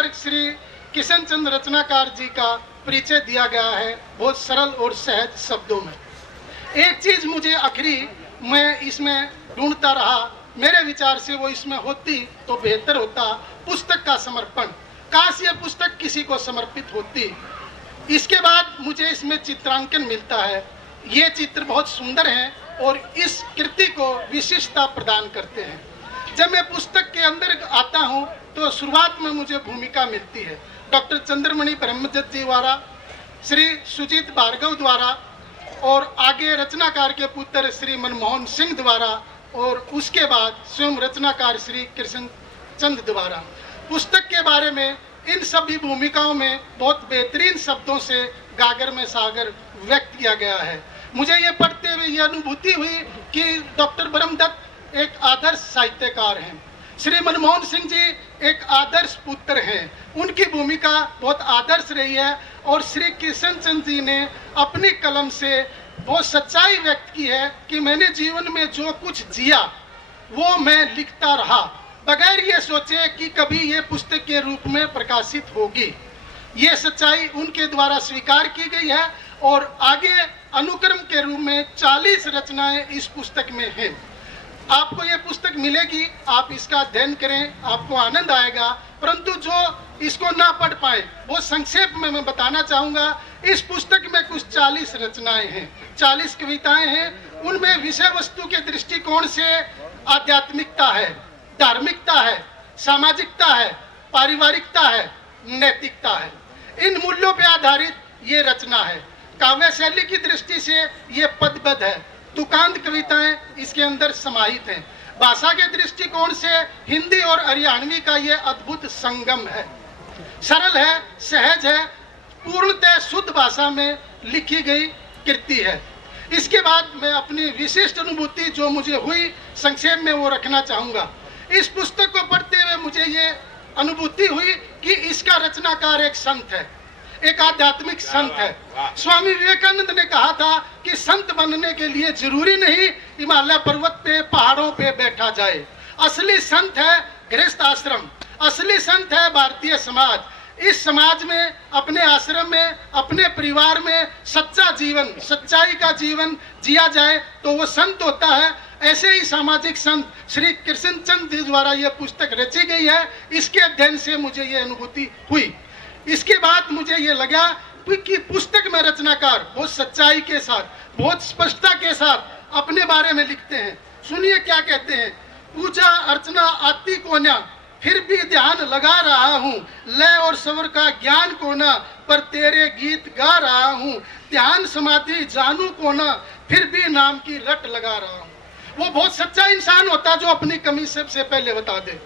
पर श्री किशन चंद्र रचनाकार जी का परिचय दिया गया है बहुत सरल और सहज शब्दों में। एक चीज मुझे आखिरी मैं इसमें ढूंढता रहा, मेरे विचार से वो इसमें होती तो बेहतर होता, पुस्तक का समर्पण। काश ये पुस्तक किसी को समर्पित होती। इसके बाद मुझे इसमें चित्रांकन मिलता है। ये चित्र बहुत सुंदर हैं और इस कृति को विशिष्टता प्रदान करते हैं। जब मैं पुस्तक के अंदर आता हूँ तो शुरुआत में मुझे भूमिका मिलती है डॉक्टर चंद्रमणि ब्रह्मदत्त जी द्वारा, श्री सुजीत भार्गव द्वारा और आगे रचनाकार के पुत्र श्री मनमोहन सिंह द्वारा और उसके बाद स्वयं रचनाकार श्री कृष्ण चंद द्वारा। पुस्तक के बारे में इन सभी भूमिकाओं में बहुत बेहतरीन शब्दों से गागर में सागर व्यक्त किया गया है। मुझे ये पढ़ते हुए ये अनुभूति हुई कि डॉक्टर ब्रह्मदत्त एक आदर्श साहित्यकार हैं, श्री मनमोहन सिंह जी एक आदर्श पुत्र हैं, उनकी भूमिका बहुत आदर्श रही है और श्री कृष्ण चंद जी ने अपनी कलम से बहुत सच्चाई व्यक्त की है कि मैंने जीवन में जो कुछ जिया वो मैं लिखता रहा, बगैर ये सोचे कि कभी ये पुस्तक के रूप में प्रकाशित होगी। ये सच्चाई उनके द्वारा स्वीकार की गई है और आगे अनुक्रम के रूप में 40 रचनाएं इस पुस्तक में हैं। आपको ये पुस्तक मिलेगी, आप इसका अध्ययन करें, आपको आनंद आएगा। परंतु जो इसको ना पढ़ पाए वो संक्षेप में मैं बताना चाहूँगा। इस पुस्तक में कुछ 40 रचनाएं हैं, 40 कविताएं हैं। उनमें विषय वस्तु के दृष्टिकोण से आध्यात्मिकता है, धार्मिकता है, सामाजिकता है, पारिवारिकता है, नैतिकता है। इन मूल्यों पर आधारित ये रचना है। काव्य शैली की दृष्टि से ये पदबद्ध है, तुकांत कविताएं इसके अंदर समाहित हैं। भाषा के दृष्टिकोण से हिंदी और हरियाणवी का ये अद्भुत संगम है। सरल है, सहज है, पूर्णतः शुद्ध भाषा में लिखी गई कृति है। इसके बाद मैं अपनी विशिष्ट अनुभूति जो मुझे हुई संक्षेप में वो रखना चाहूँगा। इस पुस्तक को पढ़ते हुए मुझे ये अनुभूति हुई कि इसका रचनाकार एक संत है, एक आध्यात्मिक संत है। स्वामी विवेकानंद ने कहा था कि संत बनने के लिए जरूरी नहीं हिमालय पर्वत पे पहाड़ों पे बैठा जाए। असली संत है गृहस्थ आश्रम, असली संत है भारतीय समाज। इस समाज में, अपने आश्रम में, अपने परिवार में सच्चा जीवन, सच्चाई का जीवन जिया जाए तो वो संत होता है। ऐसे ही सामाजिक संत श्री कृष्ण चंद जी द्वारा यह पुस्तक रची गई है। इसके अध्ययन से मुझे ये अनुभूति हुई। इसके बाद मुझे ये लगा कि पुस्तक में रचनाकार बहुत सच्चाई के साथ, बहुत स्पष्टता के साथ अपने बारे में लिखते हैं। सुनिए क्या कहते हैं। पूजा अर्चना आती कोना, फिर भी ध्यान लगा रहा हूँ, लय और स्वर का ज्ञान कोना, पर तेरे गीत गा रहा हूँ। ध्यान समाधि जानू कोना, फिर भी नाम की रट लगा रहा हूँ। वो बहुत सच्चा इंसान होता जो अपनी कमी सबसे पहले बता दे।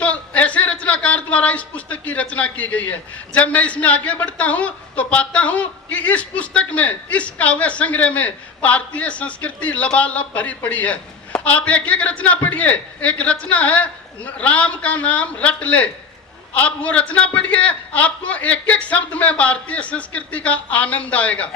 तो ऐसे रचनाकार द्वारा इस पुस्तक की रचना की गई है। जब मैं इसमें आगे बढ़ता हूँ तो पाता हूँ कि इस पुस्तक में, इस काव्य संग्रह में भारतीय संस्कृति लबालब भरी पड़ी है। आप एक एक रचना पढ़िए। एक रचना है राम का नाम रट ले, आप वो रचना पढ़िए, आपको एक एक शब्द में भारतीय संस्कृति का आनंद आएगा।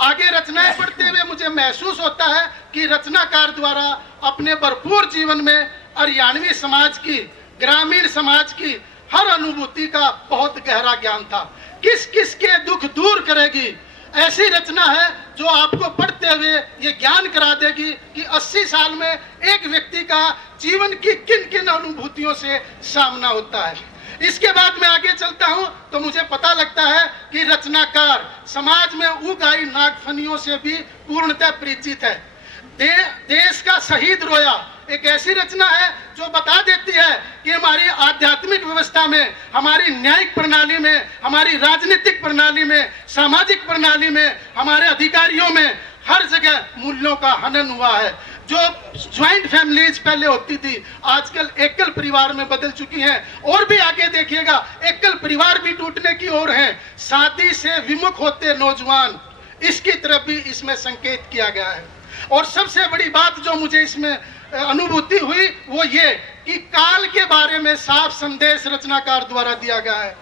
आगे रचनाएं पढ़ते हुए मुझे महसूस होता है कि रचनाकार द्वारा अपने भरपूर जीवन में हरियाणवी समाज की, ग्रामीण समाज की हर अनुभूति का बहुत गहरा ज्ञान था। किस किस के दुख दूर करेगी, ऐसी रचना है जो आपको पढ़ते हुए ये ज्ञान करा देगी कि 80 साल में एक व्यक्ति का जीवन की किन किन अनुभूतियों से सामना होता है। इसके बाद मैं आगे चलता हूं तो मुझे पता लगता है कि रचनाकार समाज में उगाई नागफनियों से भी पूर्णतः परिचित है। देश का शहीद रोया एक ऐसी रचना है जो बता देती है कि हमारी आध्यात्मिक व्यवस्था में, हमारी न्यायिक प्रणाली में, हमारी राजनीतिक प्रणाली में, सामाजिक प्रणाली में, हमारे अधिकारियों में हर जगह मूल्यों का हनन हुआ है। जो ज्वाइंट फैमिलीज पहले होती थी आजकल एकल परिवार में बदल चुकी हैं। और भी आगे देखिएगा एकल परिवार भी टूटने की ओर है। शादी से विमुख होते नौजवान, इसकी तरफ भी इसमें संकेत किया गया है। और सबसे बड़ी बात जो मुझे इसमें अनुभूति हुई वो ये कि काल के बारे में साफ संदेश रचनाकार द्वारा दिया गया है।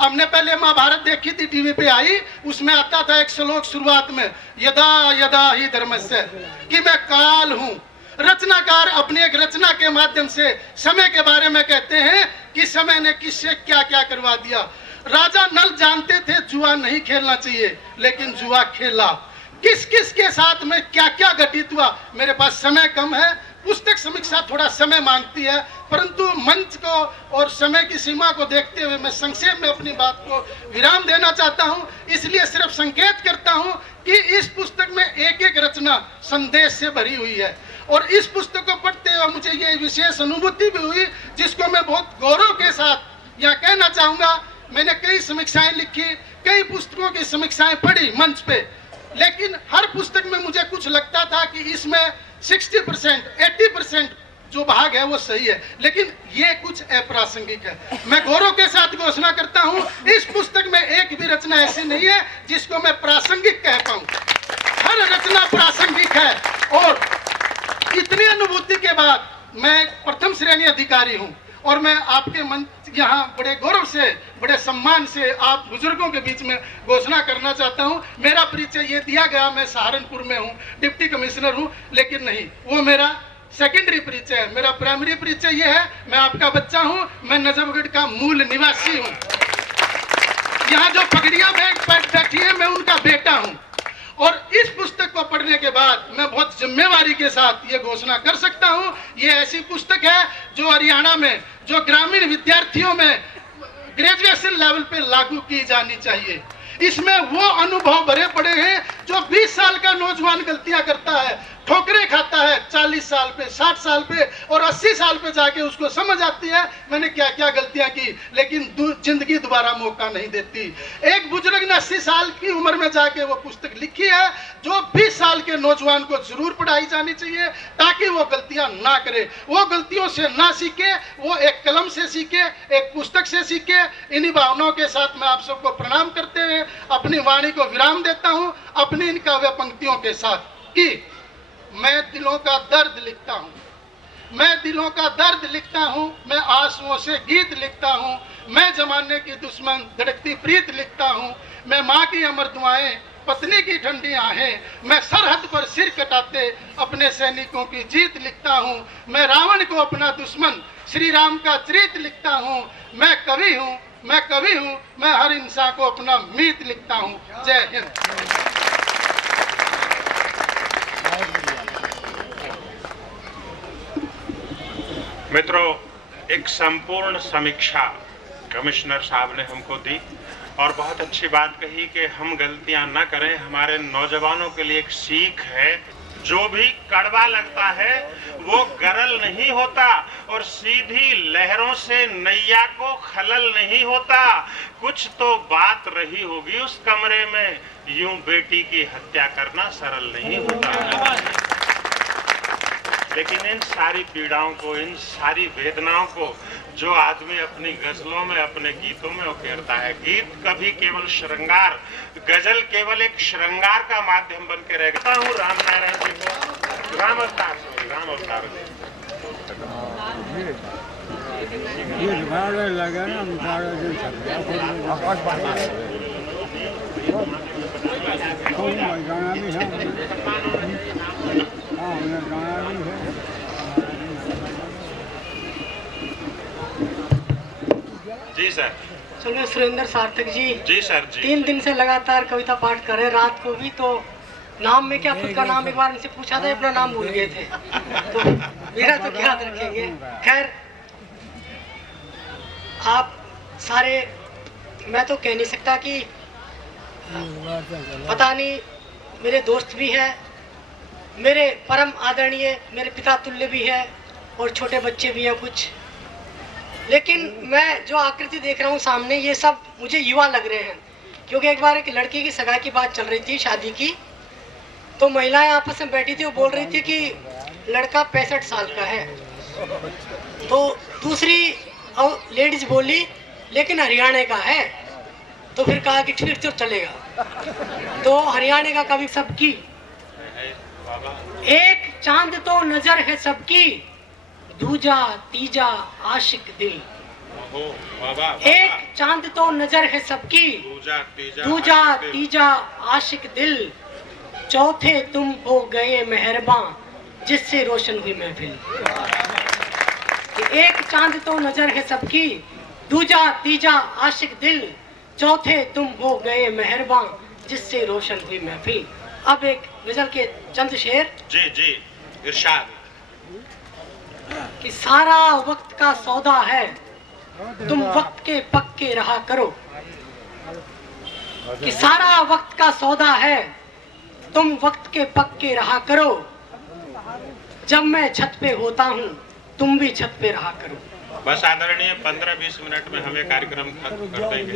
हमने पहले महाभारत देखी थी, टीवी पे आई, उसमें आता था एक श्लोक शुरुआत में, यदा यदा ही धर्मस्य, कि मैं काल हूँ। रचनाकार अपनी एक रचना के माध्यम से समय के बारे में कहते हैं कि समय ने किससे क्या क्या करवा दिया। राजा नल जानते थे जुआ नहीं खेलना चाहिए, लेकिन जुआ खेला। किस किस के साथ में क्या क्या घटित हुआ। मेरे पास समय कम है, पुस्तक समीक्षा थोड़ा समय मांगती है, परंतु मंच को और समय की सीमा को देखते हुए मैं संक्षेप में अपनी बात को विराम देना चाहता हूं। इसलिए सिर्फ संकेत करता हूं कि इस पुस्तक में एक एक रचना संदेश से भरी हुई है, और इस पुस्तक को पढ़ते हुए मुझे ये विशेष अनुभूति भी हुई, जिसको मैं बहुत गौरव के साथ यहाँ कहना चाहूँगा। मैंने कई समीक्षाएं लिखी, कई पुस्तकों की समीक्षाएं पढ़ी मंच पे, लेकिन हर पुस्तक में मुझे कुछ लगता था कि इसमें 60%, 80% जो भाग है वो सही है, लेकिन ये कुछ अप्रासंगिक है। मैं गौरव के साथ घोषणा करता हूँ, इस पुस्तक में एक भी रचना ऐसी नहीं है जिसको मैं प्रासंगिक कह पाऊँ। हर रचना प्रासंगिक है, और इतनी अनुभूति के बाद मैं प्रथम श्रेणी अधिकारी हूँ, और मैं आपके मन यहाँ बड़े गौरव से, बड़े सम्मान से आप बुजुर्गों के बीच में घोषणा करना चाहता हूँ। मेरा परिचय ये दिया गया, मैं सहारनपुर में हूँ, डिप्टी कमिश्नर हूँ, लेकिन नहीं, वो मेरा सेकेंडरी परिचय है। मेरा प्राइमरी परिचय ये है, मैं आपका बच्चा हूँ, मैं नजफगढ़ का मूल निवासी हूँ। यहाँ जो पगड़ियाँ बैठी है, मैं उनका बेटा हूँ। और इस पुस्तक को पढ़ने के बाद मैं बहुत जिम्मेवारी के साथ ये घोषणा कर सकता हूँ, ये ऐसी पुस्तक है जो हरियाणा में, जो ग्रामीण विद्यार्थियों में ग्रेजुएशन लेवल पे लागू की जानी चाहिए। इसमें वो अनुभव भरे पड़े हैं जो 20 साल का नौजवान गलतियां करता है, ठोकरें खाता है 40 साल पे, 60 साल पे और 80 साल पे जाके उसको समझ आती है मैंने क्या क्या गलतियां की, लेकिन जिंदगी दोबारा मौका नहीं देती। एक बुजुर्ग ने 80 साल की उम्र में जाके वो पुस्तक लिखी है, जो 20 साल के नौजवान को जरूर पढ़ाई जानी चाहिए, ताकि वो गलतियां ना करे, वो गलतियों से ना सीखे, वो एक कलम से सीखे, एक पुस्तक से सीखे। इन्हीं भावनाओं के साथ मैं आप सबको प्रणाम करते हुए अपनी वाणी को विराम देता हूं, अपनी इन काव्य पंक्तियों के साथ कि मैं दिलों का दर्द लिखता हूँ, मैं दिलों का दर्द लिखता हूँ, मैं आंसुओं से गीत लिखता हूँ, मैं जमाने की दुश्मन धड़कती प्रीत लिखता हूँ, मैं माँ की अमर दुआएं, पत्नी की ठंडी आहें, मैं सरहद पर सिर कटाते अपने सैनिकों की जीत लिखता हूँ, मैं रावण को अपना दुश्मन श्री राम का चरित लिखता हूँ, मैं कवि हूँ, मैं कवि हूँ, मैं हर इंसान को अपना मीत लिखता हूँ। जय हिंद। मित्रों, एक संपूर्ण समीक्षा कमिश्नर साहब ने हमको दी और बहुत अच्छी बात कही कि हम गलतियां न करें। हमारे नौजवानों के लिए एक सीख है, जो भी कड़वा लगता है वो गरल नहीं होता और सीधी लहरों से नैया को खलल नहीं होता। कुछ तो बात रही होगी उस कमरे में, यूं बेटी की हत्या करना सरल नहीं होता। लेकिन इन सारी पीड़ाओं को, इन सारी वेदनाओं को जो आदमी अपनी गजलों में, अपने गीतों में उकेरता है, गीत कभी केवल श्रृंगार, गजल केवल एक श्रृंगार का माध्यम बन के रहता हूँ। राम नारायण जी को राम अवतार जी सर। चलो सुरेंद्र सार्थक जी। जी सर जी। 3 दिन से लगातार कविता पाठ कर रहे, रात को भी। तो नाम में क्या, खुद का नाम एक बार उनसे पूछा था, अपना नाम भूल गए थे, तो मेरा तो क्या याद रखेंगे। खैर, आप सारे, मैं तो कह नहीं सकता कि पता नहीं, मेरे दोस्त भी हैं, मेरे परम आदरणीय, मेरे पिता तुल्य भी है, और छोटे बच्चे भी हैं कुछ। लेकिन मैं जो आकृति देख रहा हूँ सामने, ये सब मुझे युवा लग रहे हैं, क्योंकि एक बार एक लड़की की सगाई की बात चल रही थी, शादी की, तो महिलाएं आपस में बैठी थी, वो बोल रही थी कि लड़का 65 साल का है, तो दूसरी लेडीज बोली लेकिन हरियाणा का है, तो फिर कहा कि ठीक तो चलेगा। तो हरियाणा का कवि सबकी, एक चांद तो नजर है सबकी, दूजा तीजा आशिक दिल। एक चांद तो नजर है सबकी, दूजा तीजा आशिक दिल, चौथे तुम हो गए मेहरबान, जिससे रोशन हुई महफिल। कि एक चांद तो नजर है सबकी, दूजा तीजा आशिक दिल, चौथे तुम हो गए मेहरबान, जिससे रोशन हुई महफिल। अब एक गजल के चंद शेर। जी जी, इरशाद। कि सारा वक्त का सौदा है, तुम वक्त के पक्के रहा करो। कि सारा वक्त का सौदा है, तुम वक्त के पक्के रहा करो। जब मैं छत पे होता हूँ, तुम भी छत पे रहा करो। बस आदरणीय 15-20 मिनट में हमें कार्यक्रम खत्म कर देंगे।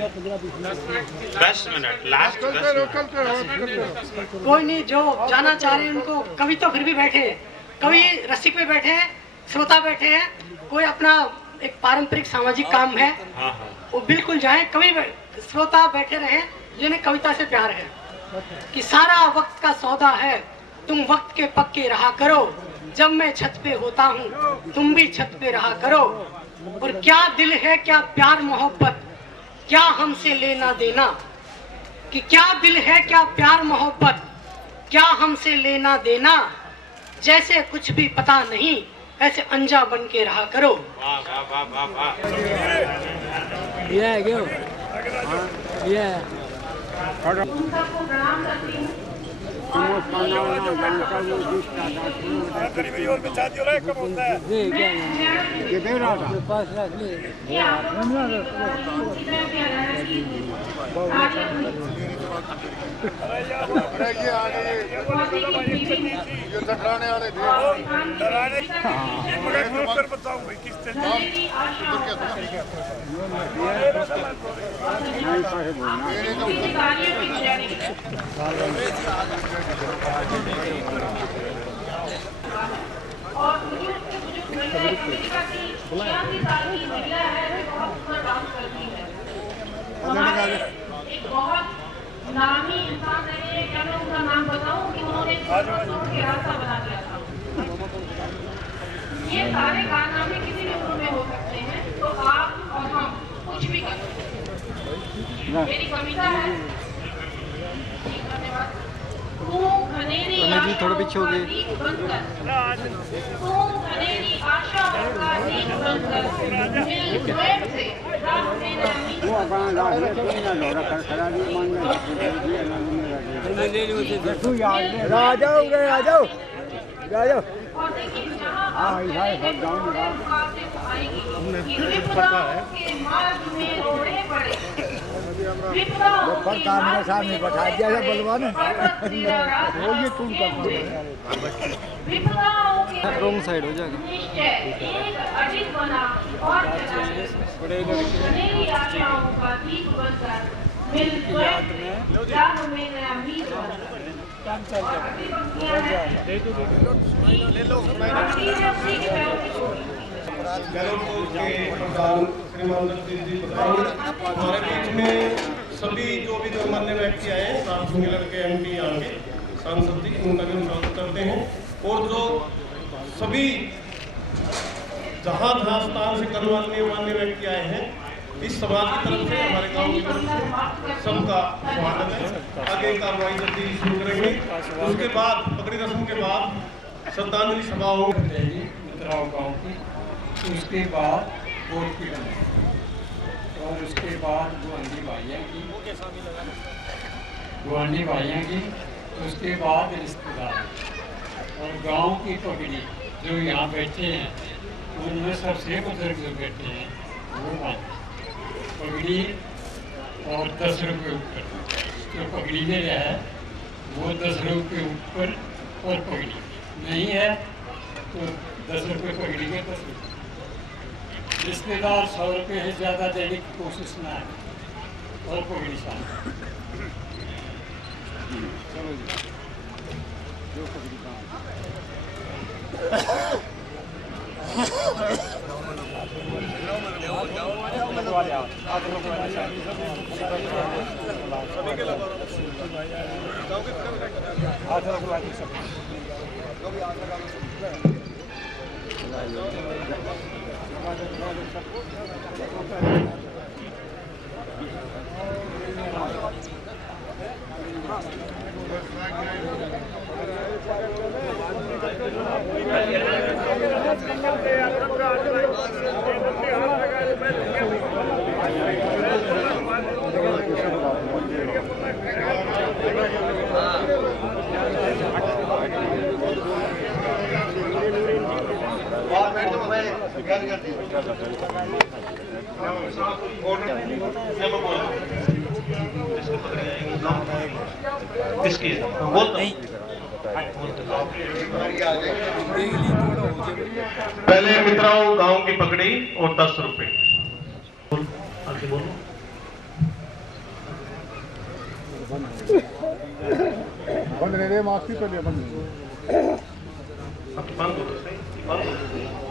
10 मिनट, लास्ट 10 मिनट। कोई नहीं, जो जाना चाह रहे हैं उनको। कवि तो फिर भी बैठे हैं, कवि रसिक में बैठे हैं, श्रोता बैठे हैं। कोई अपना एक पारंपरिक सामाजिक काम है, हाँ हाँ, वो बिल्कुल जाए। कवि श्रोता बैठे रहे जिन्हें कविता से प्यार है। कि सारा वक्त का सौदा है, तुम वक्त के पक्के रहा करो। जब मैं छत पे होता हूँ, तुम भी छत पे रहा करो। और क्या दिल है, क्या प्यार मोहब्बत, क्या हमसे लेना देना। कि क्या दिल है, क्या प्यार मोहब्बत, क्या हमसे लेना देना। जैसे कुछ भी पता नहीं, ऐसे अनजा बन के रहा करो। वाह वाह वाह वाह वाह। एक बहुत नामी इंसान है, क्या मैं उनका नाम बताऊं कि उन्होंने रास्ता बना दिया था। ये सारे कारनामे किसी भी उम्र में हो सकते हैं, तो आप और हम कुछ भी कर सकते हैं। मेरी कविता है, धन्यवाद। तू घनेरी थोड़ा पीछे हो गई। तू घनेरी आशाओं का दीप बनकर मिल स्वयं से राह मेरा और देखिए जहाँ विपदाओं के मार्ग में रोड़े पड़े, विपदाओं के रॉन्ग साइड हो जाएगा। निश्चय एक अडिग बना और घनेरी आशाओं का दीप बनकर मिल स्वयं राह में नया मीत बनकर। और अगली पंक्तियां हैं, हमारे बीच में सभी जो भी गणमान्य व्यक्ति आए हैं, सात सम्मेलन के MP यहाँ के सांसद जी, उनका भी हम स्वागत करते हैं। और जो सभी जहाँ जहाँ स्थान से गणमान्य मान्य व्यक्ति आए हैं, इस समाज की तरफ से, हमारे गांव की तरफ से सबका स्वागत है। आगे कार्रवाई जल्दी शुरू करेंगे। उसके बाद पगड़ी रस्म के बाद श्रद्धांजलि सभा होगी मित्राओं गाँव की, उसके बाद वोट की गणना, और उसके बाद गुआंढी भाइयों की, उसके बाद रिश्तेदार और गांव की पगड़ी जो यहाँ बैठे हैं, उनमें सबसे बुजुर्ग जो बैठे हैं वो बात पगड़ी और 10 रुपये ऊपर जो पगड़ी ले रहा है वो 10 रुपये ऊपर, और पगड़ी नहीं है तो 10 रुपये पगड़ी के 10 रुपये। रिश्तेदार 100 रुपये है, ज़्यादा देने की कोशिश ना है, और पगड़ी शामिल। चलो जी, जो पगड़ी काम किसकी बोल पहले मित्रों गांव की पगड़ी और 10 रुपए आगे बोलो बंद रहे माफी कर लिया बंद अब बंद हो तो सही बंद हो।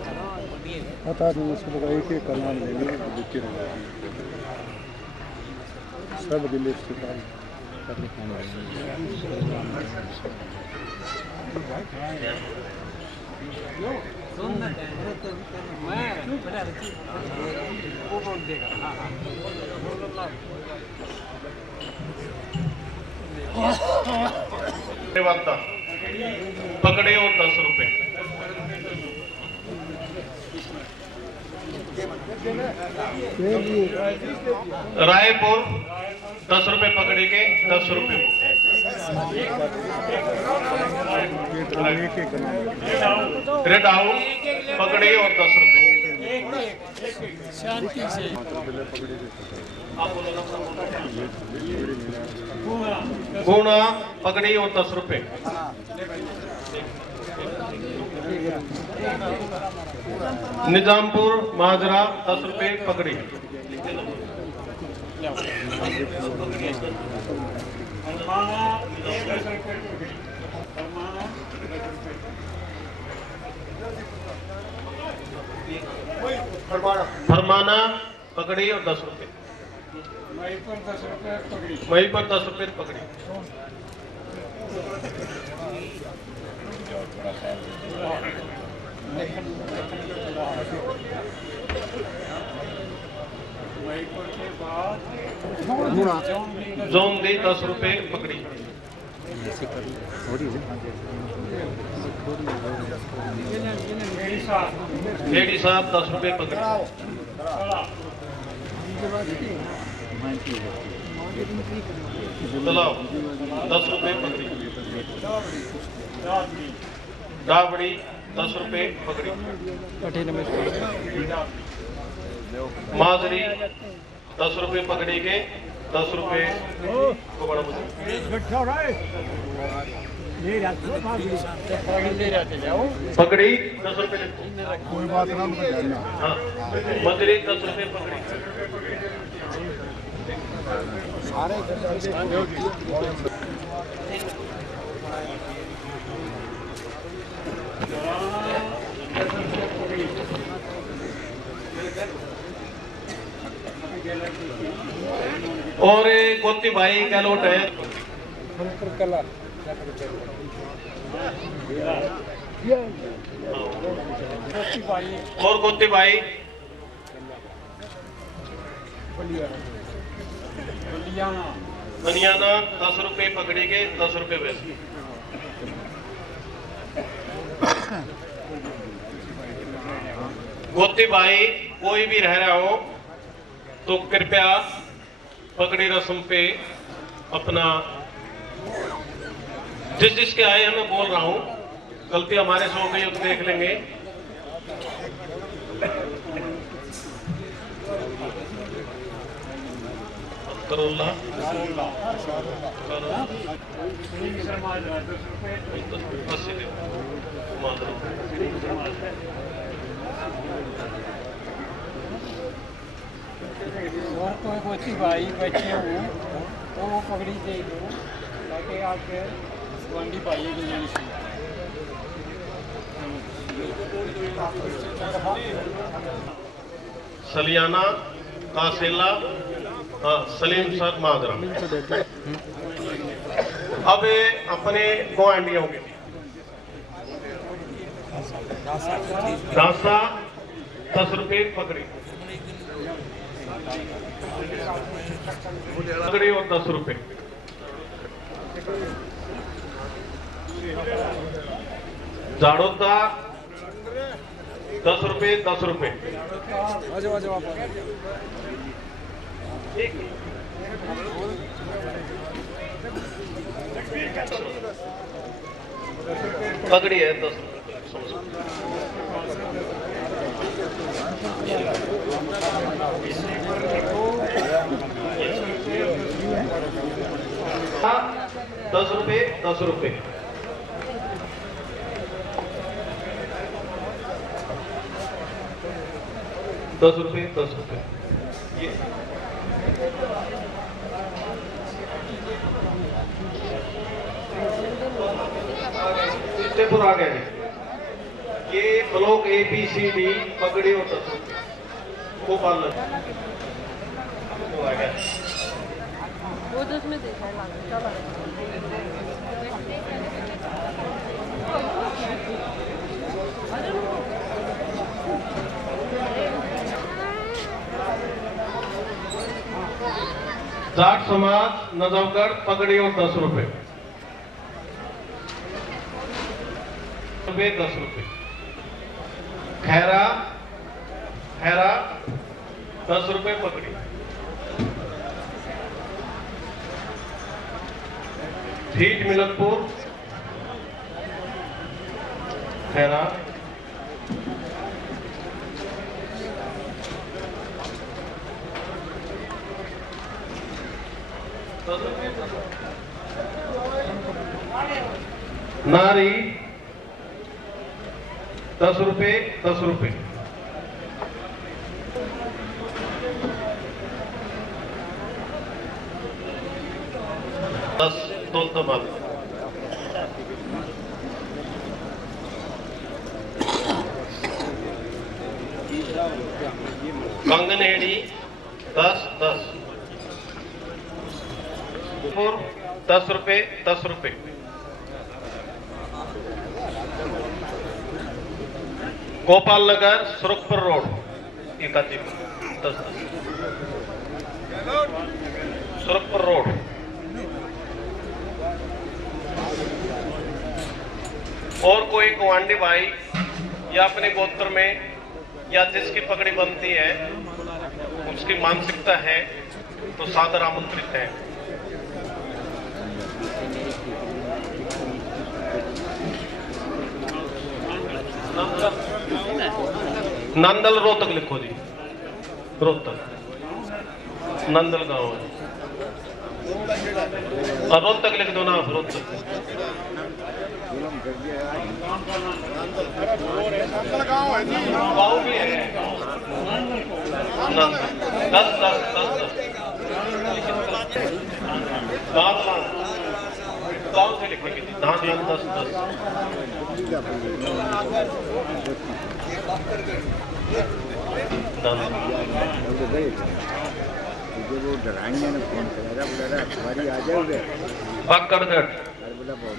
पता नहीं उसको लगा एक एक करना लेंगे लिख के सब दिल्ली से पकड़े और 10 रुपए रायपुर 10 रुपए पकड़े के 10 रुपए रेड हाउस पकड़े और 10 रुपए गुना पकड़ी और 10 रुपए निजामपुर माजरा 10 रुपए पकड़ी फरमाना पकड़ी और 10 रुपए वहीं पर 10 रुपए पकड़ी जोन दी 10 रुपए पकड़ी लेडी साहब 10 रुपए पकड़ी चलाओ 10 रुपए पकड़ी डाबड़ी 10 रुपए पकड़ी माजरी 10 रुपए पकड़ी के 10 रुपए को बड़ा पकड़ी 10 रुपए कोई बात ना हाँ मजरी 10 रुपए पकड़ी और गोती भाई गैलोट है और गोती भाई बनियाना 10 रुपए पकड़ी के 10 रुपए वैसे गोती भाई कोई भी रह रहा हो तो कृपया पगड़ी रस्म पे अपना जिस जिसके आए हैं मैं बोल रहा हूं गलती हमारे से हो गई तो देख लेंगे और कोई कोई भाई बच्चे हो तो वो पगड़ी दे दो ताकि आपके वंडी पाइए कि नहीं सलियाना कासेला हाँ सलीम सर माजरा अब अपने गोंडियों के दासा 10 रुपए पगड़ी। पगड़ी और 10 रुपए। जाड़ोता 10 रुपए 10 रुपए। पगड़ी है 10 10 रुपए 10 रुपए। दस रुपए ये स्टेप आ गया जी। ये ब्लॉक ABCD पगड़ी और 10 रुपए को पालन वो आ गया। वो 10 में देखा है जाट समाज नजफगढ़ पगड़ी और 10 रुपए। 10 रुपए। खैरा 10 रुपए पगड़ी। फीट मिलतपुर खैरा 10 रुपए। नारी 10 रुपए 10 रुपए। दौलताबाद कंगनहेड़ी 10 रुपए 10 रुपए। गोपाल नगर सुरखपुर रोड 10 सुरखपुर रोड। और कोई गुआंढी भाई या अपने गोत्र में या जिसकी पगड़ी बनती है उसकी मानसिकता है तो सादर आमंत्रित है। नंदल रोहतक लिखो जी। रोहतक नंदल गांव है और रोहतक लिख दो ना आप। रोहतक गाँव भी है। 10 गाँव से लिखेंगे 10 वो डराएंगे ना फोन करेगा बोला तुम्हारी आ जाओगे पकड़गढ़ बोला बहुत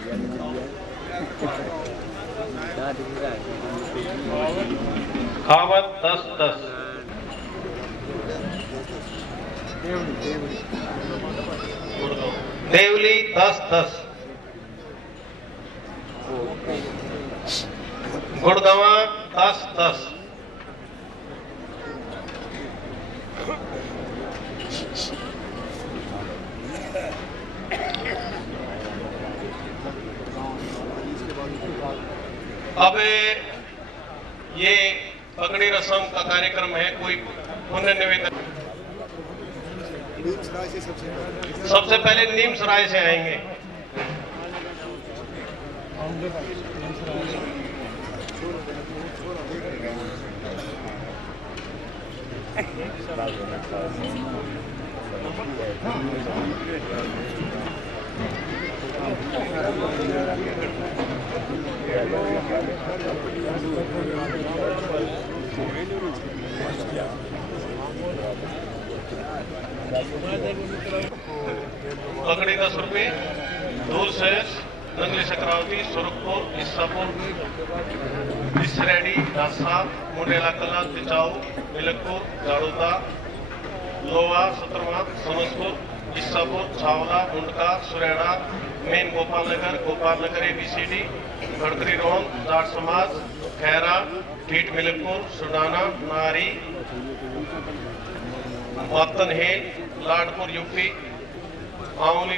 खावत 10 देवली 10 गुड़गावा 10 अब ये पगड़ी रस्म का कार्यक्रम है। कोई पुण्य निवेदन सबसे पहले नीम सराय से आएंगे। पगड़ी 10 रुपए। दूर से नंगली सक्रावती, सुरखपुर, इस्सापुर, इसरेडी, दासा, मुंडेला कला, तिचाऊ, मिलकपुर, जाड़ोदा, लोवा, सतरवा, समसपुर, इस्सापुर, छावला, मुंडका, सुरेड़ा, मेन गोपालनगर ABCD, खड़करी रोन, जाट समाज, खैरा, ठीठ मिलकपुर, सुडाना, नारी, वातन हेल, लाडपुर UP, आंवली